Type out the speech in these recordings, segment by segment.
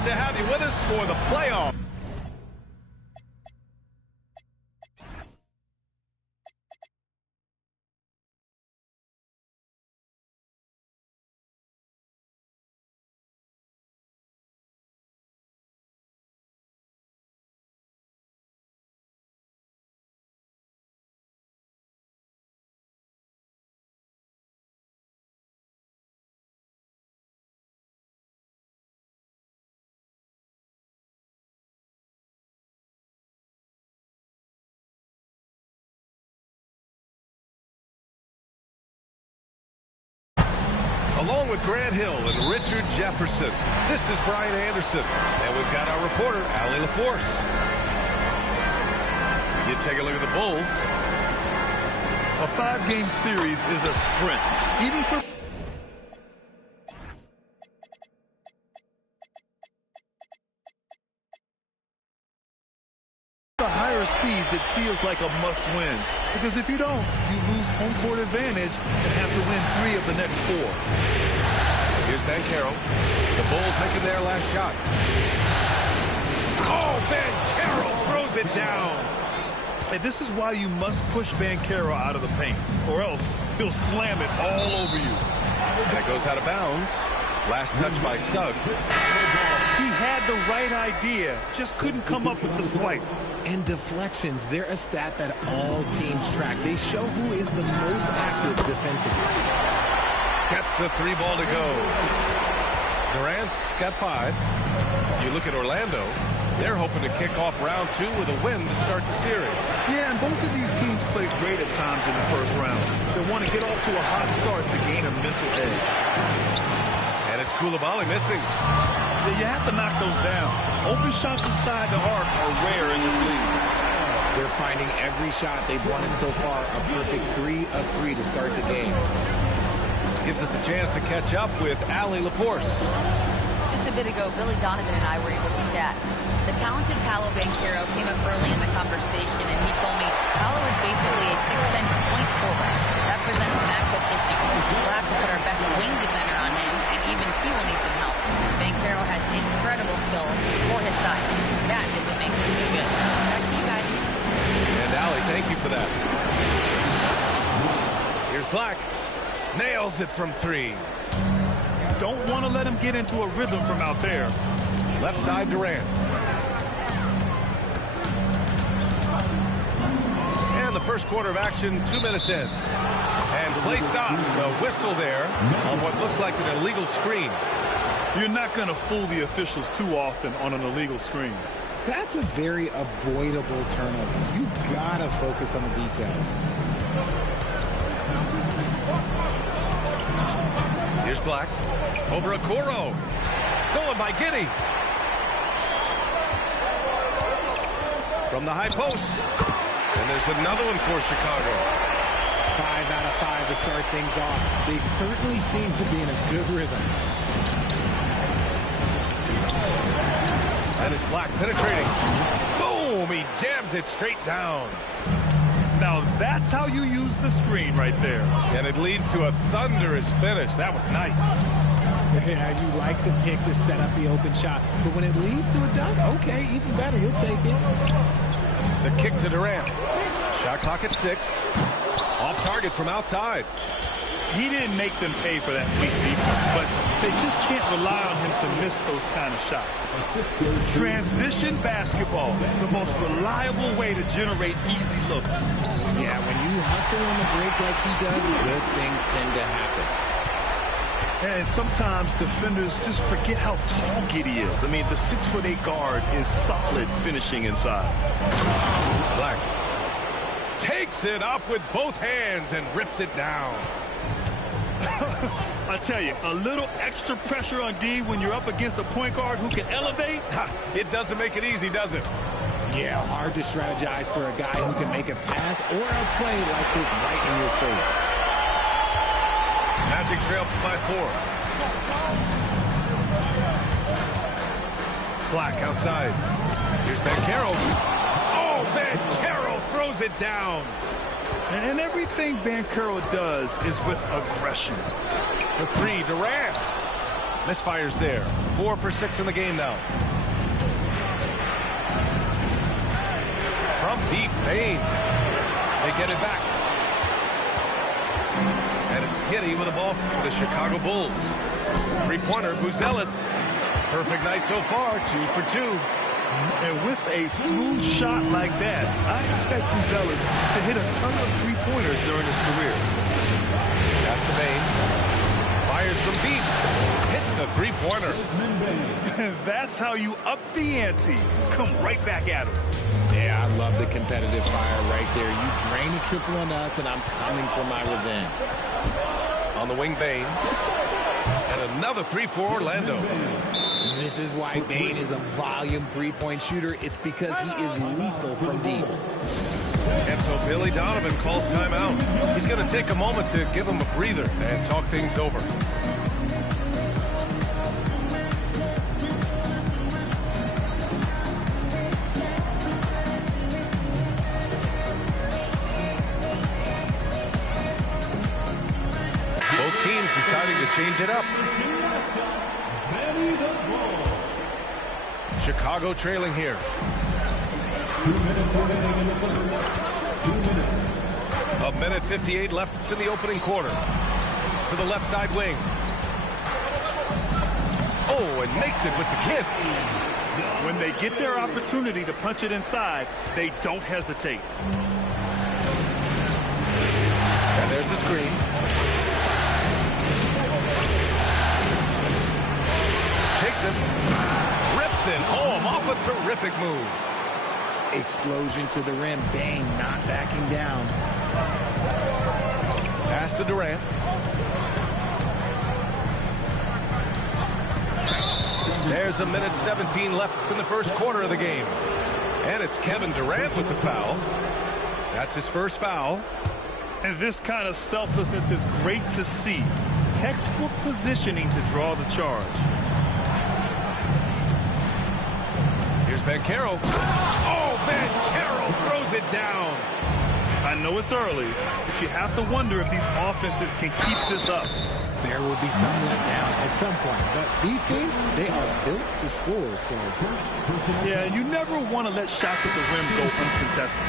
Great to have you with us for the playoff. Along with Grant Hill and Richard Jefferson, this is Brian Anderson. And we've got our reporter, Allie LaForce. You take a look at the Bulls. A 5-game series is a sprint, even for the higher seeds. It feels like a must-win, because if you don't, you lose home court advantage and have to win 3 of the next 4. Here's Banchero. The Bulls making their last shot. Oh, Banchero throws it down. And this is why you must push Banchero out of the paint, or else he'll slam it all over you. And it goes out of bounds. Last touch by Suggs. He had the right idea, just couldn't come up with the swipe. And deflections, they're a stat that all teams track. They show who is the most active defensively. Gets the 3 ball to go. Durant's got 5. You look at Orlando. They're hoping to kick off round 2 with a win to start the series. Yeah, and both of these teams played great at times in the first round. They want to get off to a hot start to gain a mental edge. And it's Coulibaly missing. Yeah, you have to knock those down. Open shots inside the arc are rare in this league. They're finding every shot they've wanted so far a perfect 3 of 3 to start the game. Gives us a chance to catch up with Allie LaForce. Just a bit ago, Billy Donovan and I were able to chat. The talented Paolo Banchero came up early in the conversation, and he told me Paolo is basically a 6'10" point forward. That presents matchup issues. We'll have to put our best wing defender on him, and even he will need some help. Banchero has incredible skills for his size. That is what makes him so good. Back to you guys. And Allie, thank you for that. Here's Black. Nails it from 3. Don't want to let him get into a rhythm from out there. Left side Durant. And the first quarter of action, 2 minutes in. And play stops. A whistle there on what looks like an illegal screen. You're not going to fool the officials too often on an illegal screen. That's a very avoidable turnover. You gotta focus on the details. Here's Black. Over Okoro. Stolen by Giddey. From the high post. And there's another one for Chicago. 5 out of 5 to start things off. They certainly seem to be in a good rhythm. And it's Black penetrating. Boom! He jams it straight down. Now that's how you use the screen right there. And it leads to a thunderous finish. That was nice. Yeah, you like the pick to set up the open shot. But when it leads to a dunk, okay, even better. You'll take it. The kick to Durant. Shot clock at 6. Off target from outside. He didn't make them pay for that weak defense, but they just can't rely on him to miss those kind of shots. Transition basketball, the most reliable way to generate easy looks. Yeah, when you hustle on the break like he does, good things tend to happen. And sometimes defenders just forget how tall Giddey is. I mean, the 6'8" guard is solid finishing inside. Black takes it up with both hands and rips it down. I tell you, a little extra pressure on D when you're up against a point guard who can elevate. It doesn't make it easy, does it? Yeah, hard to strategize for a guy who can make a pass or a play like this right in your face. Magic trail by 4. Black outside. Here's Banchero. Oh, Banchero throws it down. And everything Banchero does is with aggression. The 3, Durant. Misfires there. 4 for 6 in the game now. From deep, Bane. They get it back. And it's Giddey with the ball for the Chicago Bulls. Three-pointer, Buzelis. Perfect night so far, 2 for 2. And with a smooth shot like that, I expect Buzelis to hit a ton of three-pointers during his career. Pass to Bane. Fires from deep. Hits a three-pointer. That's how you up the ante. Come right back at him. Yeah, I love the competitive fire right there. You drain a triple on us, and I'm coming for my revenge. On the wing, Bane. And another three for Orlando. This is why Bane is a volume three-point shooter. It's because he is lethal from deep. And so Billy Donovan calls timeout. He's going to take a moment to give him a breather and talk things over. Both teams deciding to change it up. Chicago trailing here. 1:58 left in the opening quarter. To the left side wing. Oh, and makes it with the kiss. When they get their opportunity to punch it inside, they don't hesitate. And there's the screen. Takes it. Rips it home off a terrific move. Explosion to the rim. Bane not backing down. Pass to Durant. There's 1:17 left in the first quarter of the game. And it's Kevin Durant with the foul. That's his first foul. And this kind of selflessness is great to see. Textbook positioning to draw the charge. Here's Banchero. Oh, Banchero throws it down. I know it's early, but you have to wonder if these offenses can keep this up. There will be some letdown at some point, but these teams, they are built to score. So, yeah, you never want to let shots at the rim go uncontested.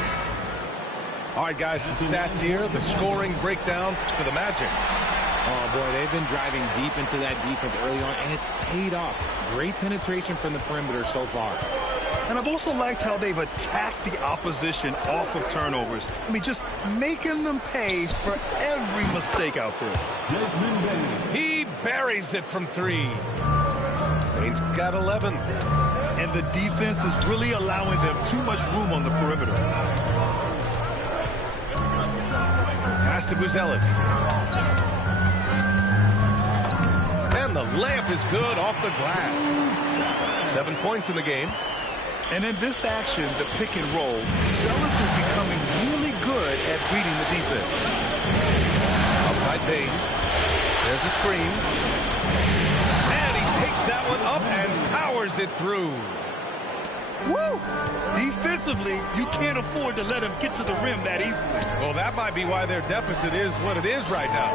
All right, guys, some stats here. The scoring breakdown for the Magic. oh boy, they've been driving deep into that defense early on, and it's paid off. Great penetration from the perimeter so far. And I've also liked how they've attacked the opposition off of turnovers. I mean, just making them pay for every mistake out there. He buries it from 3. Bane's got 11. And the defense is really allowing them too much room on the perimeter. Pass to Buzelis. And the layup is good off the glass. 7 points in the game. And in this action, the pick and roll, Buzelis is becoming really good at reading the defense. Outside Bane. There's a screen. And he takes that one up and powers it through. Woo! Defensively, you can't afford to let him get to the rim that easily. Well, that might be why their deficit is what it is right now.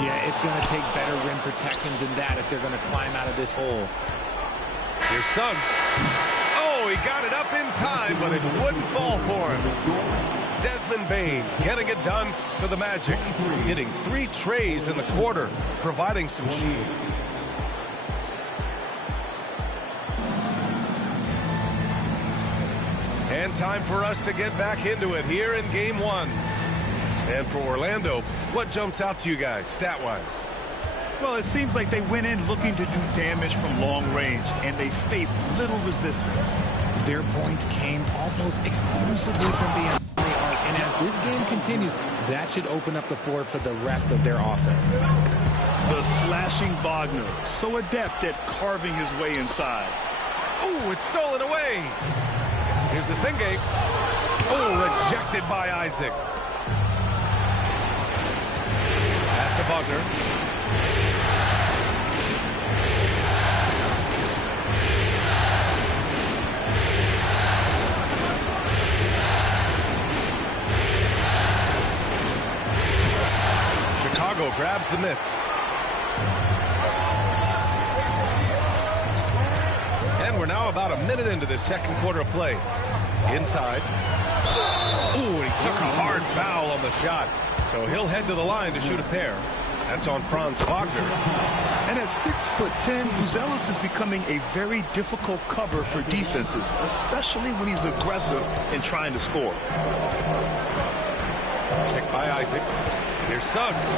Yeah, it's going to take better rim protection than that if they're going to climb out of this hole. Here's Suggs. Oh, he got it up in time, but it wouldn't fall for him. Desmond Bane getting it done for the Magic. Hitting 3 trays in the quarter, providing some shield. And time for us to get back into it here in Game 1. And for Orlando, what jumps out to you guys, stat-wise? Well, it seems like they went in looking to do damage from long range, and they faced little resistance. Their points came almost exclusively from beyond the arc, and as this game continues, that should open up the floor for the rest of their offense. The slashing Wagner, so adept at carving his way inside. Oh, it's stolen away. Here's the Singate. Oh, rejected by Isaac. Pass to Wagner. Chicago grabs the miss. we're now about a minute into the second quarter of play. Inside. Ooh, he took a hard foul on the shot. So he'll head to the line to shoot a pair. That's on Franz Wagner. And at 6'10", Buzelis is becoming a very difficult cover for defenses, especially when he's aggressive in trying to score. Picked by Isaac. Here's Suggs.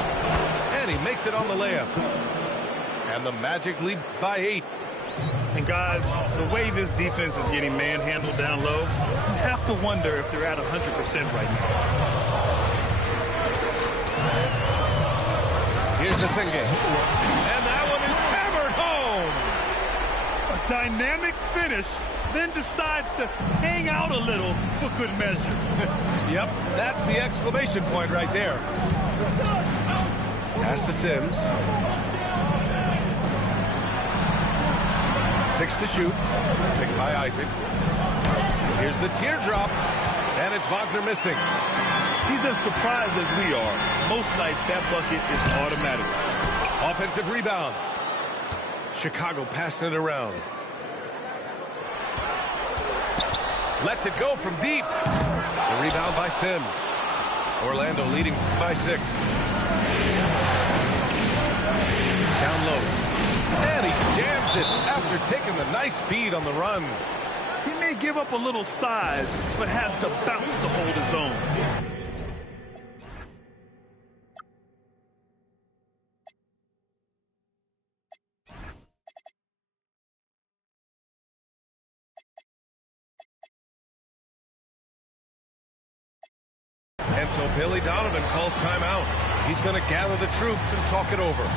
And he makes it on the layup. And the Magic lead by 8. And guys, the way this defense is getting manhandled down low, you have to wonder if they're at 100% right now. Here's the Senge. And that one is hammered home. A dynamic finish, then decides to hang out a little for good measure. Yep, that's the exclamation point right there. Pass to Sims. 6 to shoot. Picked by Isaac. Here's the teardrop. And it's Wagner missing. He's as surprised as we are. Most nights, that bucket is automatic. Offensive rebound. Chicago passing it around. Lets it go from deep. The rebound by Sims. Orlando leading by 6. Down low. And he jams it after taking the nice feed on the run. He may give up a little size, but has the bounce to hold his own. And so Billy Donovan calls timeout. He's going to gather the troops and talk it over.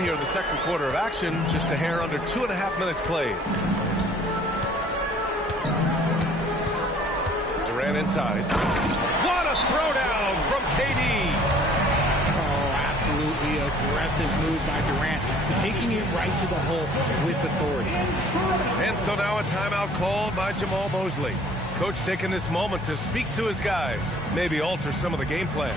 Here in the second quarter of action, just a hair under 2.5 minutes played. Durant inside. What a throwdown from KD. Oh, absolutely aggressive move by Durant. Taking it right to the hole with authority. And so now a timeout called by Jamal Mosley. Coach taking this moment to speak to his guys, maybe alter some of the game plan.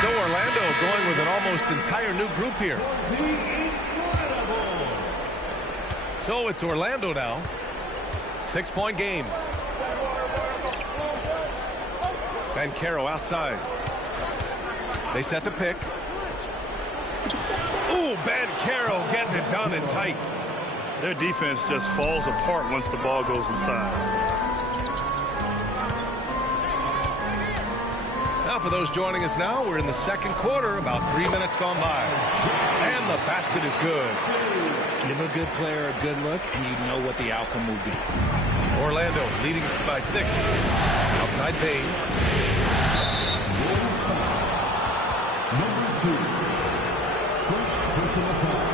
So Orlando going with an almost entire new group here. So it's Orlando now. 6-point game. Banchero outside. They set the pick. Ooh, Banchero getting it done and tight. Their defense just falls apart once the ball goes inside. Now for those joining us now, we're in the second quarter, about 3 minutes gone by. And the basket is good. Give a good player a good look, and you know what the outcome will be. Orlando leading by 6. Outside Bane. Number 2. First personal foul.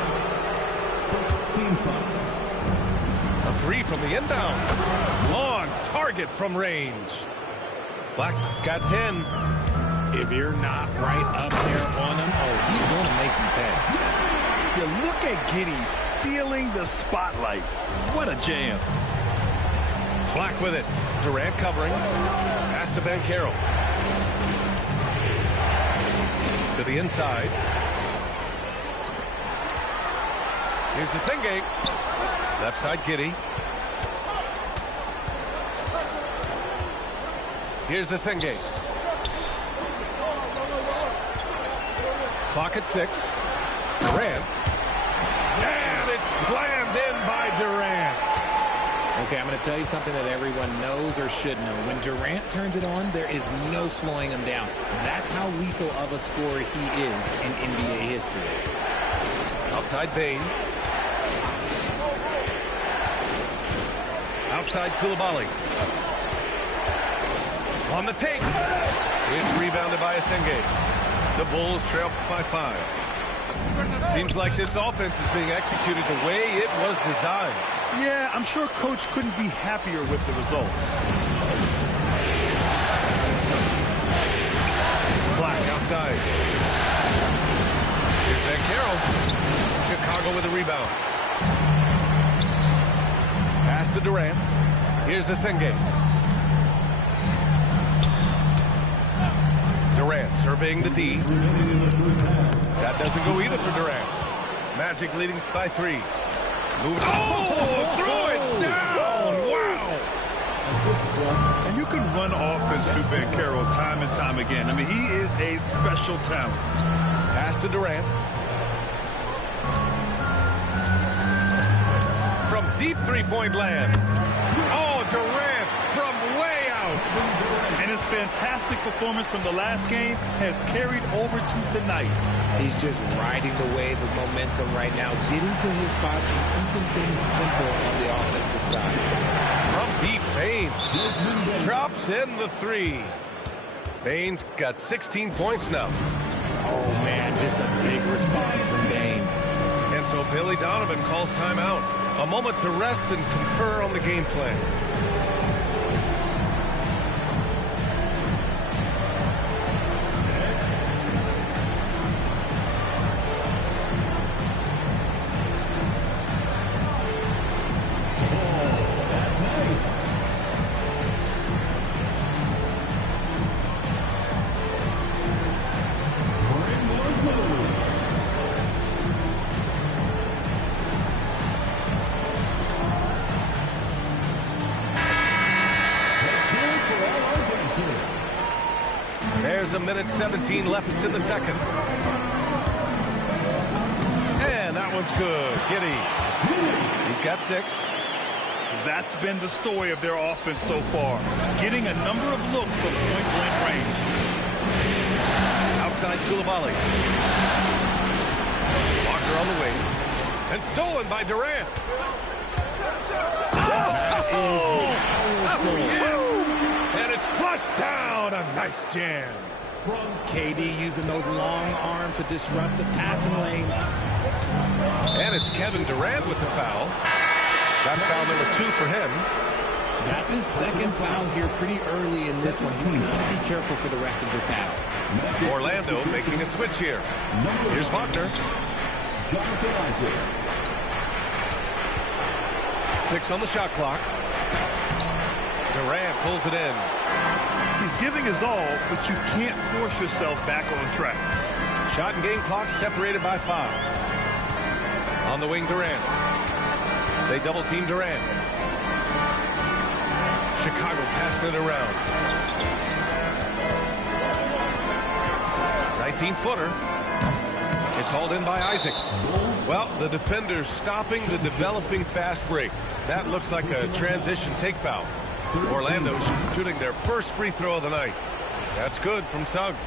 First team foul. A 3 from the inbound. On target from range. Black's got 10. If you're not right up there on him, oh, he's going to make you pay. You look at Giddey stealing the spotlight. What a jam. Black with it. Durant covering. Pass to Banchero. To the inside. Here's the Senge. Left side Giddey. Here's the Senge. Clock at 6. Durant. And it's slammed in by Durant. Okay, I'm going to tell you something that everyone knows or should know. When Durant turns it on, there is no slowing him down. That's how lethal of a scorer he is in NBA history. Outside Bane. Outside Coulibaly. On the take. It's rebounded by Asenge. The Bulls trail by 5. Seems like this offense is being executed the way it was designed. Yeah, I'm sure Coach couldn't be happier with the results. Black outside. Here's Banchero. Chicago with a rebound. Pass to Durant. Here's Asenge. Durant surveying the D. That doesn't go either for Durant. Magic leading by 3. Moves. Oh, throw it down. Wow. And you can run offense through Banchero time and time again. I mean, he is a special talent. Pass to Durant. From deep three-point land. Oh, Durant from way out. And his fantastic performance from the last game has carried over to tonight. He's just riding the wave of momentum right now, getting to his spots and keeping things simple on the offensive side. From deep, Bane drops in the 3. Bane's got 16 points now. Oh, man, just a big response from Bane. And so Billy Donovan calls timeout. A moment to rest and confer on the game plan. There's a minute 17 left in the second. And that one's good. Giddey. He's got 6. That's been the story of their offense so far, getting a number of looks from point-blank range. Outside Coulibaly. Walker on the wing. And stolen by Durant. And it's flushed down. A nice jam. KD using those long arms to disrupt the passing lanes. And it's Kevin Durant with the foul. That's foul number 2 for him. That's his second foul here pretty early in this one. He's got to be careful for the rest of this half. Orlando making a switch here. Here's Wagner. 6 on the shot clock. Durant pulls it in. He's giving his all, but you can't force yourself back on track. Shot and game clock separated by 5. On the wing, Durant. They double team Durant. Chicago passing it around. 19-footer. It's hauled in by Isaac. Well, the defender's stopping the developing fast break. That looks like a transition take foul. Orlando shooting their first free throw of the night. That's good from Suggs.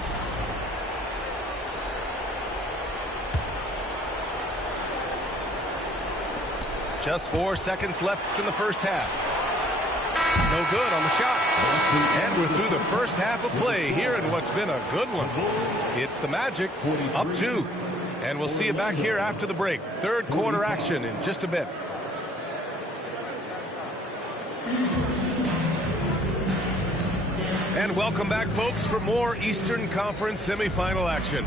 Just 4 seconds left in the first half. No good on the shot. And we're through the first half of play here in what's been a good one. It's the Magic up 2. And we'll see you back here after the break. Third quarter action in just a bit. And welcome back, folks, for more Eastern Conference semifinal action.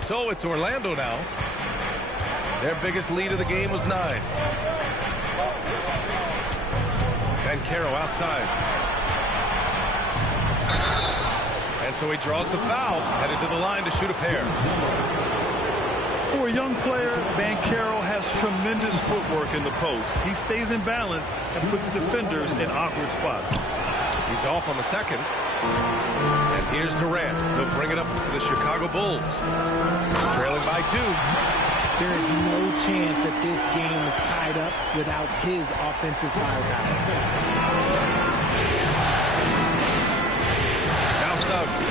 So it's Orlando now. Their biggest lead of the game was 9. Banchero outside. And so he draws the foul, headed to the line to shoot a pair. For a young player, Banchero has tremendous footwork in the post. He stays in balance and puts defenders in awkward spots. He's off on the second. And here's Durant. They'll bring it up to the Chicago Bulls. Trailing by 2. There is no chance that this game is tied up without his offensive firepower. Now Suggs.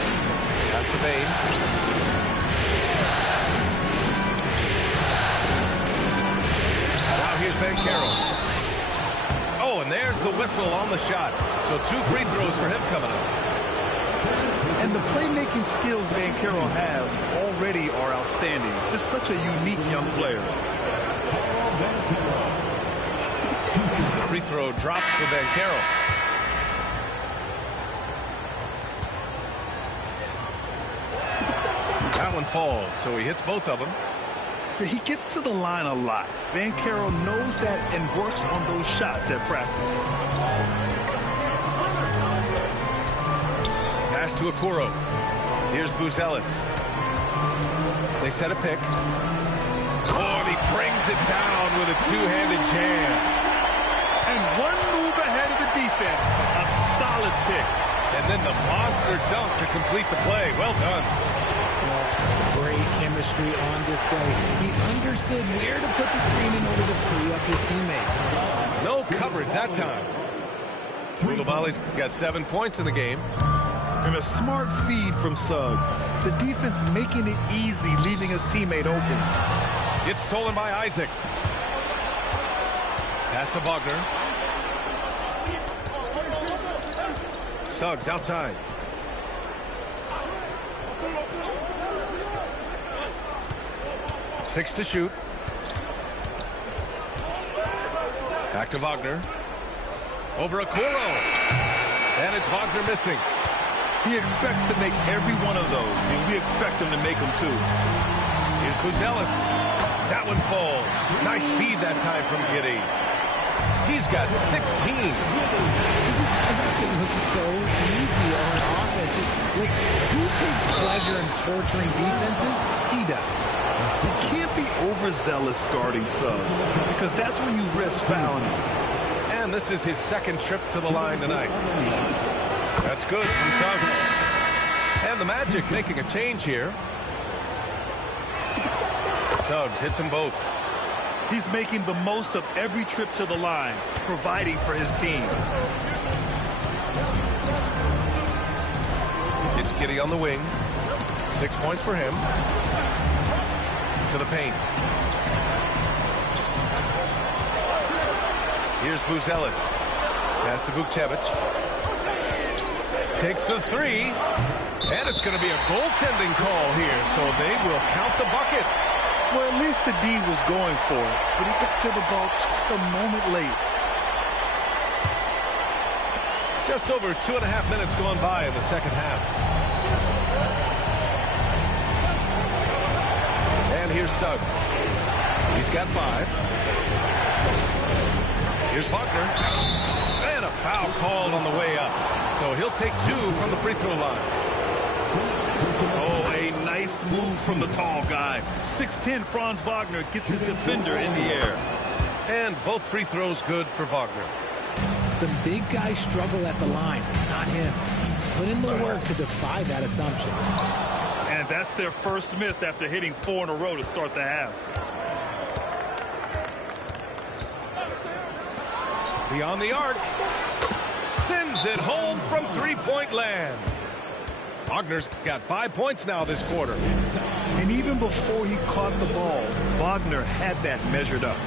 Pass to Bane. Now here's Banchero. Oh, and there's the whistle on the shot. So 2 free throws for him coming up. And the playmaking skills Banchero has already are outstanding. Just such a unique young player. Free throw drops for Banchero. That one falls, so he hits both of them. He gets to the line a lot. Banchero knows that and works on those shots at practice. Pass to Okoro. Here's Buzelis. They set a pick. Oh, and he brings it down with a two-handed jam. And one move ahead of the defense. A solid pick. And then the monster dunk to complete the play. Well done. Great chemistry on display. He understood where to put the screen in order to free up his teammate. No coverage that time. Coulibaly's got 7 points in the game. And a smart feed from Suggs. The defense making it easy, leaving his teammate open. It's stolen by Isaac. Pass to Wagner. Suggs outside. Six to shoot. Back to Wagner. Over Okoro. And it's Wagner missing. He expects to make every one of those, and we expect him to make them too. Here's Buzelis. That one falls. Nice feed that time from Giddey. He's got 16. It looks so easy on offense. Like, who takes pleasure in torturing defenses? He does. You can't be overzealous guarding Suggs, because that's when you risk fouling him. And this is his second trip to the line tonight. That's good from Suggs. And the Magic making a change here. Suggs hits them both. He's making the most of every trip to the line, providing for his team. It's Giddey on the wing. 6 points for him. To the paint. Here's Buzelis. Pass to Vukcevic. Takes the three. And it's going to be a goaltending call here, so they will count the bucket. Well, at least the D was going for it, but he got to the ball just a moment late. Just over 2.5 minutes gone by in the second half. And here's Suggs. He's got 5. Here's Wagner. And a foul called on the way up. So he'll take 2 from the free throw line. Oh, a nice move from the tall guy. 6'10" Franz Wagner gets his defender in the air. And both free throws good for Wagner. Some big guys struggle at the line, not him. He's put in the work to defy that assumption. And that's their first miss after hitting 4 in a row to start the half. Beyond the arc. Sends it home from three-point land. Wagner's got 5 points now this quarter. And even before he caught the ball, Wagner had that measured up.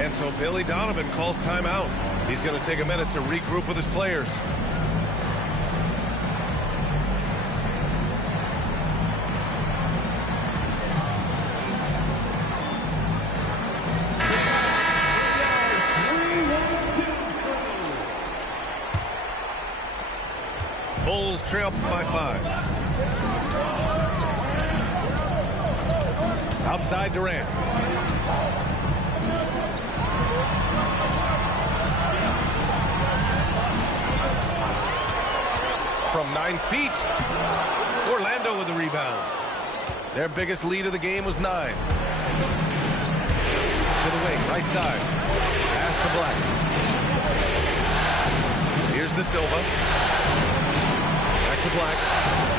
And so Billy Donovan calls timeout. He's going to take a minute to regroup with his players. Bulls trail by 5. Outside Durant. From 9 feet. Orlando with the rebound. Their biggest lead of the game was 9. To the wing, right side. Pass to Black. Here's the Silva. Back to Black.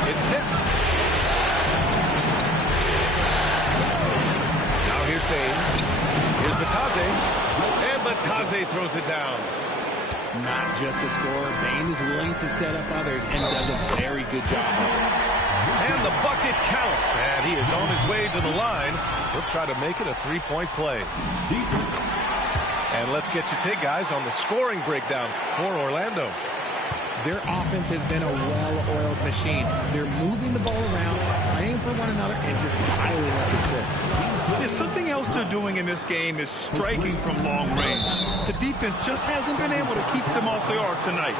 It's tipped. Now here's Baines. Here's Batadze. And Batadze throws it down. Not just a scorer, Bane is willing to set up others and does a very good job. And the bucket counts. And he is on his way to the line. He'll try to make it a 3-point play. And let's get your take, guys, on the scoring breakdown for Orlando. Their offense has been a well-oiled machine. They're moving the ball around, playing for one another, and just piling up assists. There's something else they're doing in this game is striking from long range. The defense just hasn't been able to keep them off the arc tonight.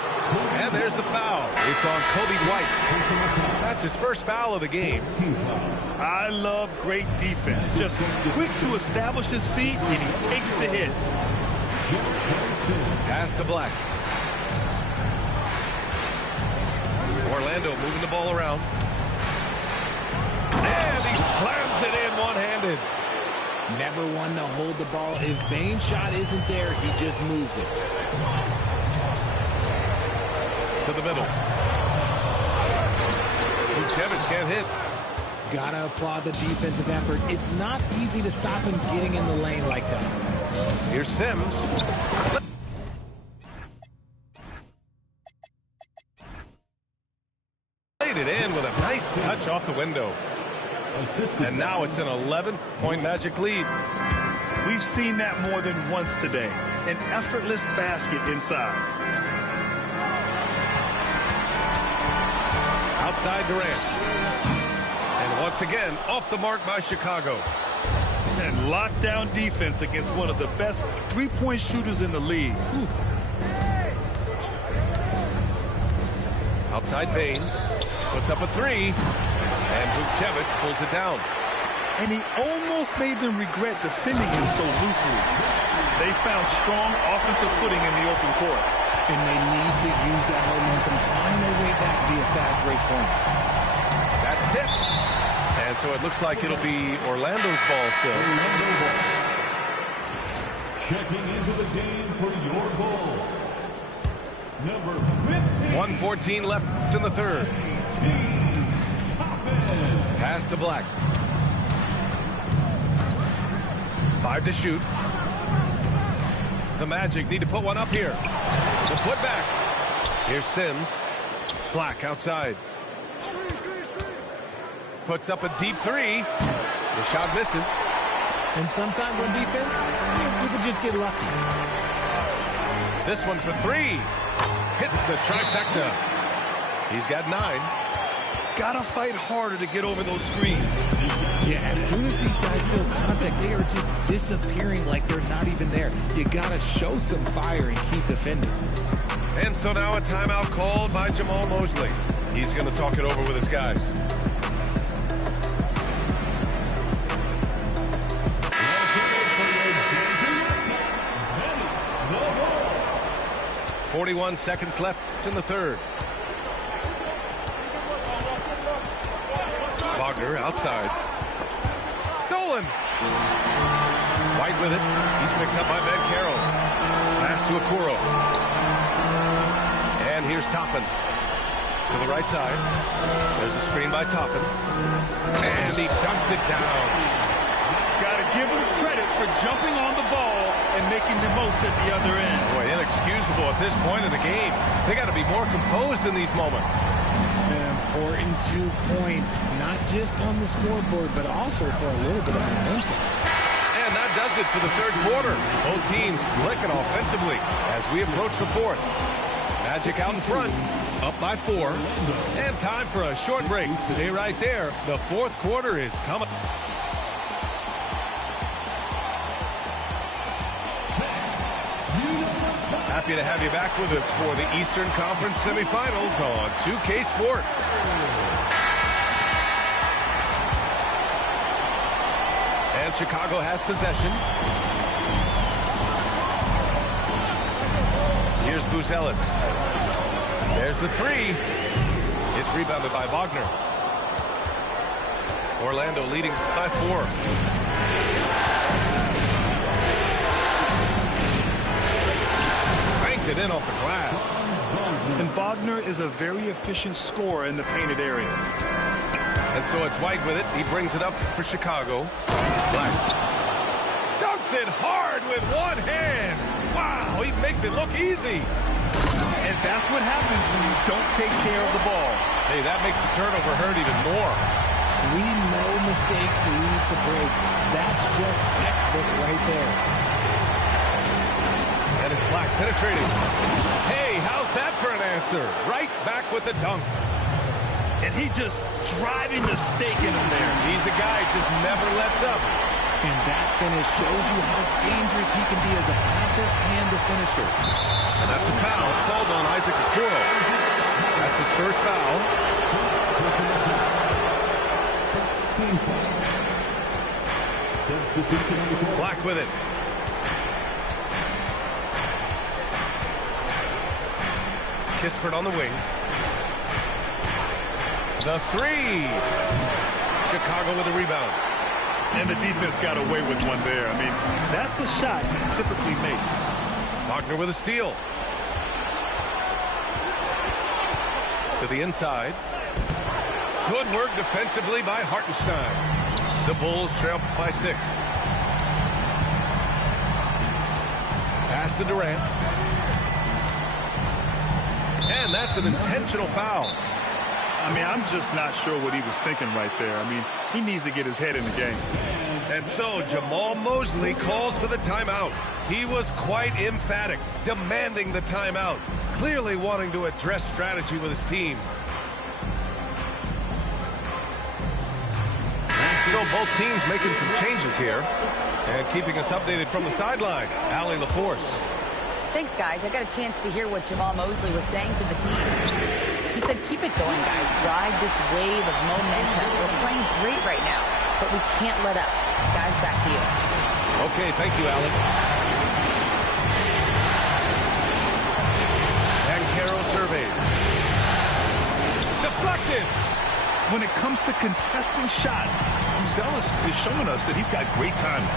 And there's the foul. It's on Kobe White. That's his first foul of the game. I love great defense. Just quick to establish his feet, and he takes the hit. Pass to Black. Orlando moving the ball around. And he slams it in one-handed. Never one to hold the ball. If Bane's shot isn't there, he just moves it. To the middle. Vucevic can't hit. Gotta applaud the defensive effort. It's not easy to stop him getting in the lane like that. Here's Sims. Laid it in with a nice touch off the window. And now it's an 11-point Magic lead. We've seen that more than once today. An effortless basket inside. Outside Durant. And once again, off the mark by Chicago. And lockdown defense against one of the best three-point shooters in the league. Ooh. Outside Bane. Puts up a three. And Vucevic pulls it down. And he almost made them regret defending him so loosely. They found strong offensive footing in the open court. And they need to use that momentum, find their way back via fast break points. That's tipped. And so it looks like it'll be Orlando's ball still. Checking into the game for your goal. Number 15. 1:14 left in the third. Pass to Black. 5 to shoot. The Magic need to put one up here. The putback. Here's Sims. Black outside. Puts up a deep three. The shot misses. And sometimes on defense, you can just get lucky. This one for three. Hits the trifecta. He's got 9. Gotta fight harder to get over those screens. Yeah, as soon as these guys feel contact, they are just disappearing like they're not even there. You gotta show some fire and keep defending. And so now a timeout called by Jamal Mosley. He's going to talk it over with his guys. "41 seconds left in the third. Wagner outside. Stolen. White with it. He's picked up by Ben Carroll. Pass to Okoro. And here's Toppin. To the right side. There's a screen by Toppin. And he dunks it down. Gotta give him credit for jumping on the ball and making the most at the other end. Boy, inexcusable at this point of the game. They got to be more composed in these moments. An important 2 points, not just on the scoreboard, but also for a little bit of momentum. And that does it for the third quarter. Both teams clicking offensively as we approach the fourth. Magic out in front, up by 4. And time for a short break. Stay right there. The fourth quarter is coming. Happy to have you back with us for the Eastern Conference semifinals on 2K Sports. And Chicago has possession. Here's Buzelis. There's the three. It's rebounded by Wagner. Orlando leading by 4. It in off the glass. And Wagner is a very efficient scorer in the painted area. And so it's White with it. He brings it up for Chicago. Black dunks it hard with one hand. Wow, he makes it look easy. And that's what happens when you don't take care of the ball. Hey, that makes the turnover hurt even more. We know mistakes lead to breaks. That's just textbook right there. And it's Black penetrating. Hey, how's that for an answer? Right back with the dunk. And he just driving the stake in him there. He's a guy who just never lets up. And that finish shows you how dangerous he can be as a passer and a finisher. And that's a foul called on Isaac Okoro. That's his first foul. Black with it. Kispert on the wing. The three. Chicago with a rebound. And the defense got away with one there. I mean, that's the shot he typically makes. Wagner with a steal. To the inside. Good work defensively by Hartenstein. The Bulls trail by 6. Pass to Durant. And that's an intentional foul. I mean, I'm just not sure what he was thinking right there. I mean, he needs to get his head in the game. And so Jamal Mosley calls for the timeout. He was quite emphatic, demanding the timeout, clearly wanting to address strategy with his team. So both teams making some changes here and keeping us updated from the sideline. Allie LaForce. Thanks, guys. I got a chance to hear what Jamal Mosley was saying to the team. He said, keep it going, guys. Ride this wave of momentum. We're playing great right now, but we can't let up. Guys, back to you. Okay, thank you, Allie. And Carroll surveys. Deflected. When it comes to contesting shots, Buzelis is showing us that he's got great timing.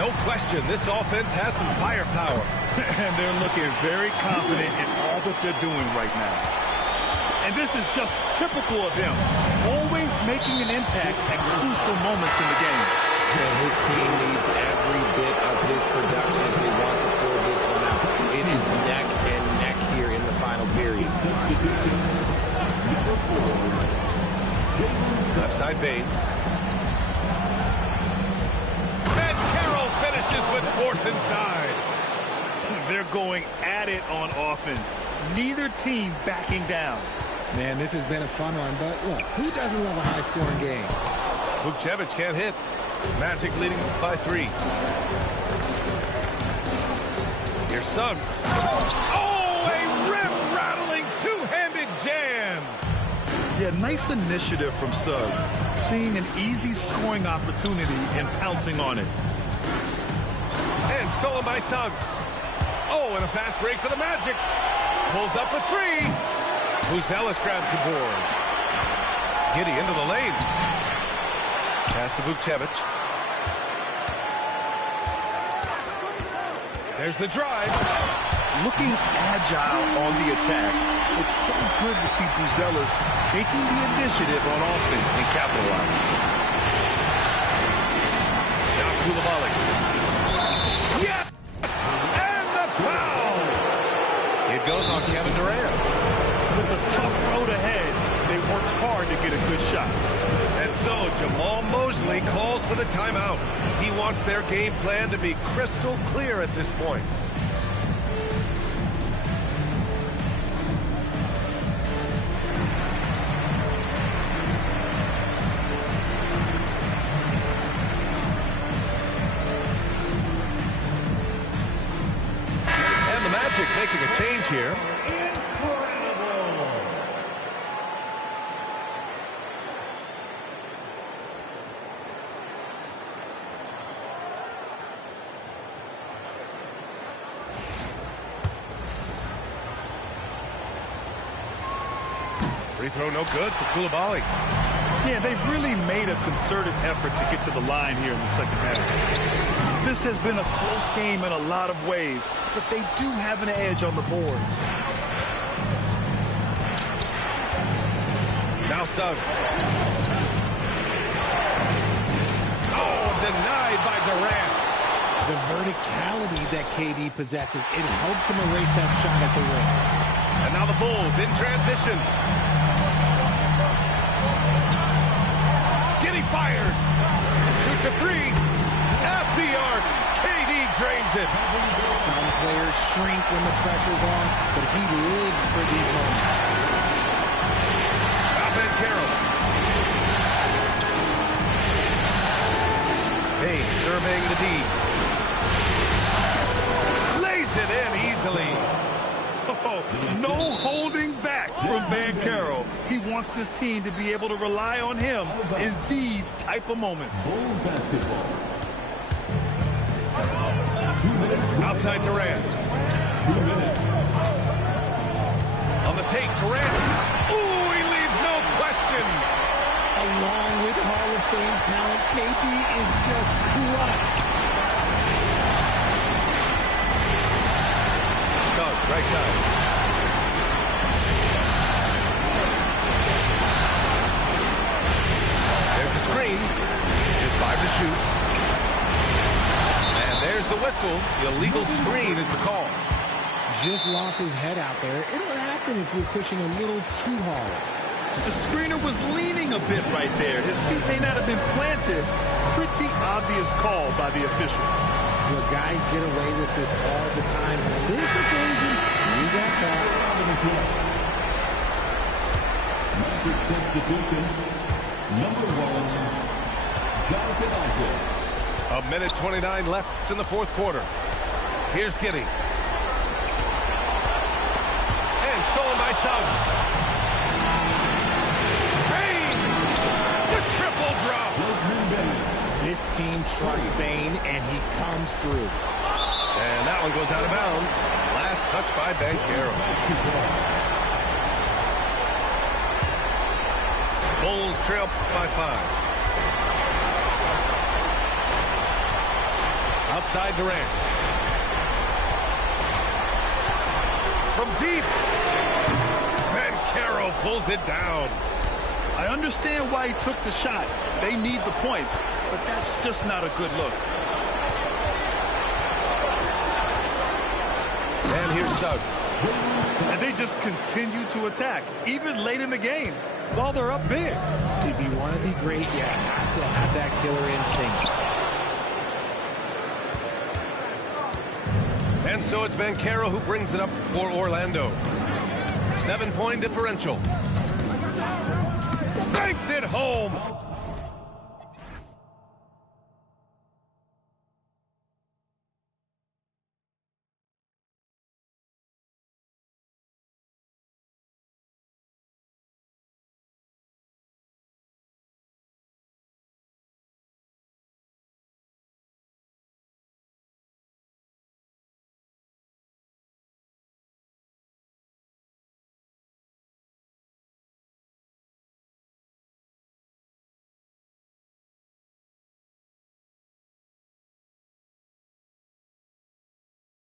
No question, this offense has some firepower. And they're looking very confident in all that they're doing right now. And this is just typical of him, always making an impact at crucial moments in the game. And his team needs every bit of his production if they want to pull this one out. It is neck and neck here in the final period. Left side Bane. And Carroll finishes with force inside. They're going at it on offense. Neither team backing down. Man, this has been a fun one, but look, who doesn't love a high-scoring game? Vukcevic can't hit. Magic leading by 3. Here's Suggs. Oh, a rim-rattling two-handed jam. Yeah, nice initiative from Suggs. Seeing an easy scoring opportunity and pouncing on it. And stolen by Suggs. Oh, and a fast break for the Magic. Pulls up a 3. Buzelis grabs the board. Giddey into the lane. Pass to Vukcevic. There's the drive. Looking agile on the attack. It's so good to see Buzelis taking the initiative on offense and capitalizing. Now Coulibaly. Yes! And the foul! It goes on Kevin Durant. With a tough road ahead, they worked hard to get a good shot. And so Jamal Mosley calls for the timeout. He wants their game plan to be crystal clear at this point. And the Magic making a change here. Free throw no good for Coulibaly. Yeah, they've really made a concerted effort to get to the line here in the second half. This has been a close game in a lot of ways, but they do have an edge on the boards. Now Suggs. Oh, denied by Durant. The verticality that KD possesses, it helps him erase that shot at the rim. And now the Bulls in transition. Giddey fires. Shoots a 3. At the arc. KD drains it. Some players shrink when the pressure's on, but he lives for these moments. Now Banchero. Payne surveying the D. Lays it in easily. Oh, no holding back from Banchero. He wants this team to be able to rely on him in these type of moments. Bulls basketball. Outside Durant. 2 minutes. On the take, Durant. Ooh, he leaves no question. Along with Hall of Fame talent, KD is just clutch. Suggs, right side. There's a screen. Just 5 to shoot. And there's the whistle. The illegal screen is the call. Just lost his head out there. It'll happen if you're pushing a little too hard. The screener was leaning a bit right there. His feet may not have been planted. Pretty obvious call by the officials. Well, guys get away with this all the time. On this occasion, you got that. Magic substitution. Number 1, Jonathan Isaac. A minute 29 left in the fourth quarter. Here's Giddey. And stolen by Suggs. Bane! The triple drop! This team trusts Bane, and he comes through. And that one goes out of bounds. Last touch by Banchero. Bulls trail by 5. Outside Durant. From deep. Banchero pulls it down. I understand why he took the shot. They need the points, but that's just not a good look. And here's Suggs. And they just continue to attack, even late in the game, while they're up big. If you want to be great, you have to have that killer instinct. And so it's Banchero who brings it up for Orlando. 7-point differential. Banks it home.